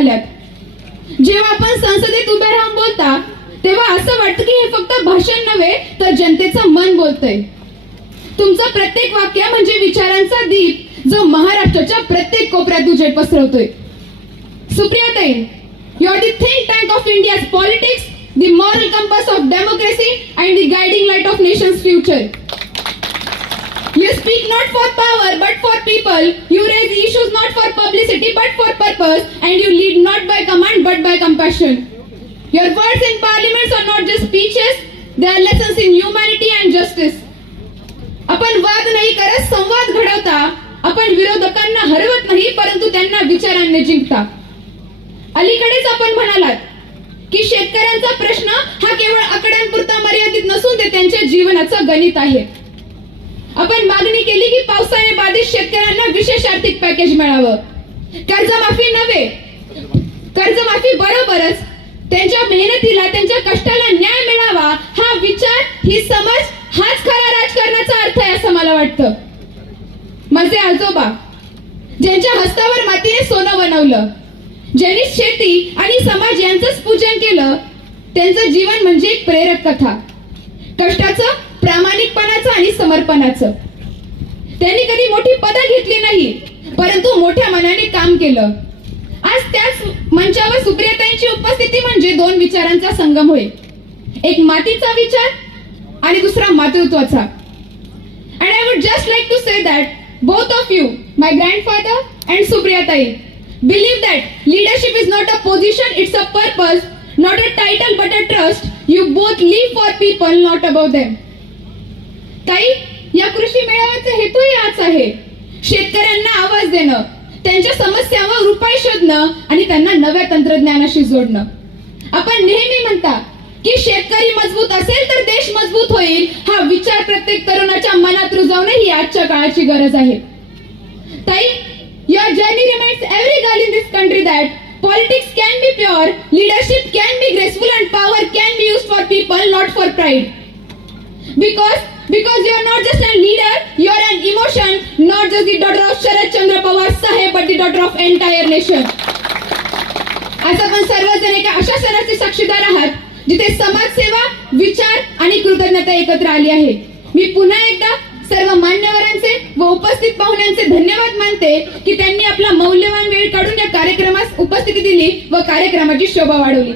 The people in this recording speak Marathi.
झाल्यात। जेव्हा आपण संसदेत उभे राहून बोलता तेव्हा असं वाटतं की हे फक्त भाषण नव्हे तर जनतेचं मन बोलतंय। तुमचं प्रत्येक वाक्य म्हणजे विचारांचा दीप जो महाराष्ट्राच्या प्रत्येक कोपऱ्यात उजेड पसरवतोय। सुप्रियाताई, you are the think tank of India's politics, the moral compass of democracy and the guiding light of nation's future. You speak not for power but for people. You raise issues not for publicity but for purpose, and you lead not by command but by compassion. Your words in parliaments are not just speeches, they are lessons in humanity and justice. आपण वाद नाही करत, संवाद घडवता। आपण विरोधकांना हरवत नाही परंतु त्यांना विचारांनी जिंकता। अलीकडेच आपण म्हणालात की शेतकऱ्यांचा प्रश्न हा केवळ आकड्यांपुरता मर्यादित नसून ते त्यांच्या जीवनाचं गणित आहे। आपण मागणी केली की पावसाने बाधित शेतकऱ्यांना विशेष आर्थिक पॅकेज मिळावं। कर्जमाफी नव्हे, कर्जमाफी बरोबरच त्यांच्या मेहनतीला, त्यांच्या कष्टाला न्याय मिळावा हा विचार, ही समज, हाच खरा राजकारणाचा अर्थ आहे असं मला वाटतं। माझे आजोबा ज्यांच्या हस्तावर मातीने सोनं बनवलं, ज्यांनी शेती आणि समाज यांचंच पूजन केलं, त्यांचं जीवन म्हणजे एक प्रेरक कथा, कष्टाचं, प्रामाणिकपणाचं आणि समर्पणाचं। त्यांनी कधी मोठी पदं घेतली नाही परंतु मोठ्या मनाने काम केलं। आज त्याच मंचावर सुप्रियाताईंची उपस्थिती म्हणजे दोन विचारांचा संगम होईल, एक मातीचा विचार आणि दुसरा मातृत्वाचा। And I would just like to say that both of you, my grandfather and Supriyatai, believe that leadership is not a position, it's a purpose, not a title but a trust. You both live for people, not above them. ताई, या कृषी मेळाव्याचा हेतूही हाच आहे, शेतकऱ्यांना आवाज देणं, त्यांच्या समस्यांवर उपाय शोधणं आणि त्यांना नव्या तंत्रज्ञानाशी जोडणं। आपण नेहमी म्हणता की शेतकरी मजबूत असेल तर देश मजबूत होईल, हा विचार प्रत्येक तरुणाच्या मनात रुजवणे ही आजच्या काळाची गरज आहे। ताई, your journey reminds every girl in this country that politics can be pure, leadership can be graceful, and power can be used for people, not for pride. Because you are not just a leader, you are an emotion, not just the daughter of Sharad Chandra Pawar Saheb, but the daughter of entire nation. आज आपण सर्वजण एका अशा सणाचे साक्षीदार आहात जिथे समाजसेवा, विचार आणि कृतज्ञता एकत्र आली आहे। मी पुन्हा एकदा सर्व मान्यवरांचे व उपस्थित पाहुण्यांचे धन्यवाद मानते की त्यांनी आपला मौल्यवान वेळ काढून या कार्यक्रमास उपस्थिती दिली व कार्यक्रमाची शोभा वाढवली।